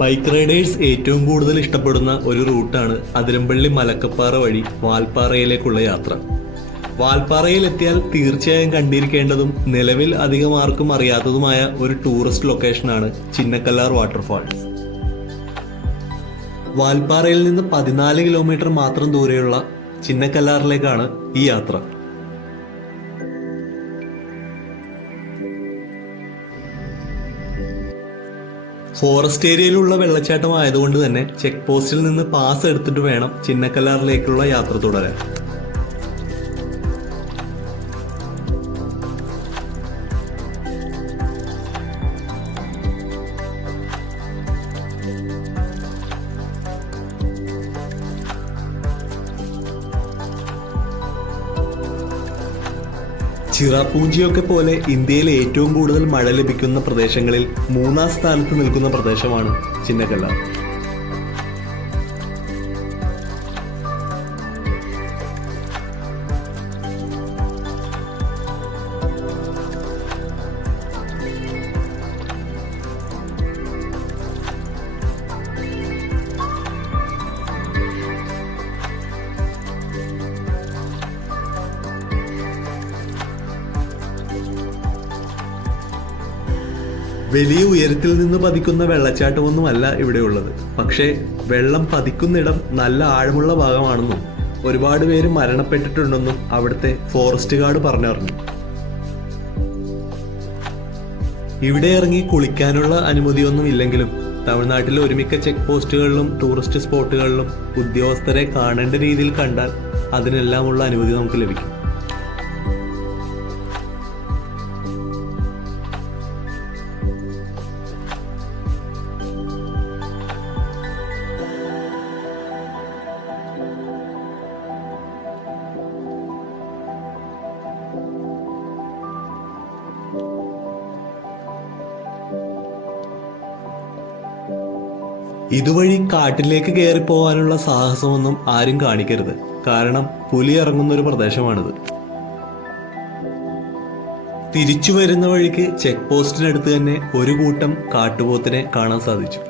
Bike Riders ഏറ്റവും കൂടുതൽ ഇഷ്ടപ്പെടുന്ന ഒരു റൂട്ടാണ് അതിരമ്പള്ളി മലക്കപ്പാറ വഴി വാൽപ്പാറയിലേക്കുള്ള യാത്ര. വാൽപ്പാറയിലെത്തിയാൽ തീർച്ചയായും കണ്ടിരിക്കേണ്ടതും നിലവിൽ അധികം ആർക്കും അറിയാത്തതുമായ ഒരു ടൂറിസ്റ്റ് ലൊക്കേഷനാണ് ചിന്നക്കല്ലാർ വാട്ടർഫാൾസ്. വാൽപ്പാറയിൽ നിന്ന് 14 കിലോമീറ്റർ മാത്രം ദൂരെയുള്ള ചിന്നക്കല്ലാറിലേക്കാണ് ഈ യാത്ര. ഫോറസ്റ്റ് ഏരിയയിലുള്ള വെള്ളച്ചാട്ടം ആയതുകൊണ്ട് തന്നെ ചെക്ക് പോസ്റ്റിൽ നിന്ന് പാസ് എടുത്തിട്ട് വേണം ചിന്നക്കല്ലാറിലേക്കുള്ള യാത്ര തുടരാൻ. ചിറാപൂഞ്ചിയൊക്കെ പോലെ ഇന്ത്യയിൽ ഏറ്റവും കൂടുതൽ മഴ ലഭിക്കുന്ന പ്രദേശങ്ങളിൽ 3ാം സ്ഥാനത്ത് നിൽക്കുന്ന പ്രദേശമാണ് ചിന്നക്കല്ലാർ. വലിയ ഉയരത്തിൽ നിന്ന് പതിക്കുന്ന വെള്ളച്ചാട്ടമൊന്നുമല്ല ഇവിടെയുള്ളത്. പക്ഷേ വെള്ളം പതിക്കുന്നിടം നല്ല ആഴമുള്ള ഭാഗമാണെന്നും ഒരുപാട് പേര് മരണപ്പെട്ടിട്ടുണ്ടെന്നും അവിടുത്തെ ഫോറസ്റ്റ് ഗാർഡ് പറഞ്ഞറിഞ്ഞു. ഇവിടെ ഇറങ്ങി കുളിക്കാനുള്ള അനുമതിയൊന്നും ഇല്ലെങ്കിലും തമിഴ്നാട്ടിലെ ഒരുമിക്ക ചെക്ക് പോസ്റ്റുകളിലും ടൂറിസ്റ്റ് സ്പോട്ടുകളിലും ഉദ്യോഗസ്ഥരെ കാണേണ്ട രീതിയിൽ കണ്ടാൽ അതിനെല്ലാമുള്ള അനുമതി നമുക്ക് ലഭിക്കും. ഇതുവഴി കാട്ടിലേക്ക് കയറിപ്പോവാനുള്ള സാഹസമൊന്നും ആരും കാണിക്കരുത്. കാരണം പുലി ഇറങ്ങുന്നൊരു പ്രദേശമാണിത്. തിരിച്ചു വരുന്ന വഴിക്ക് ചെക്ക് പോസ്റ്റിനടുത്ത് തന്നെ ഒരു കൂട്ടം കാട്ടുപോത്തിനെ കാണാൻ സാധിച്ചു.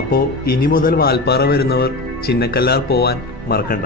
അപ്പോൾ ഇനി മുതൽ വാൽപ്പാറ വരുന്നവർ ചിന്നക്കല്ലാർ പോവാൻ മറക്കണ്ട.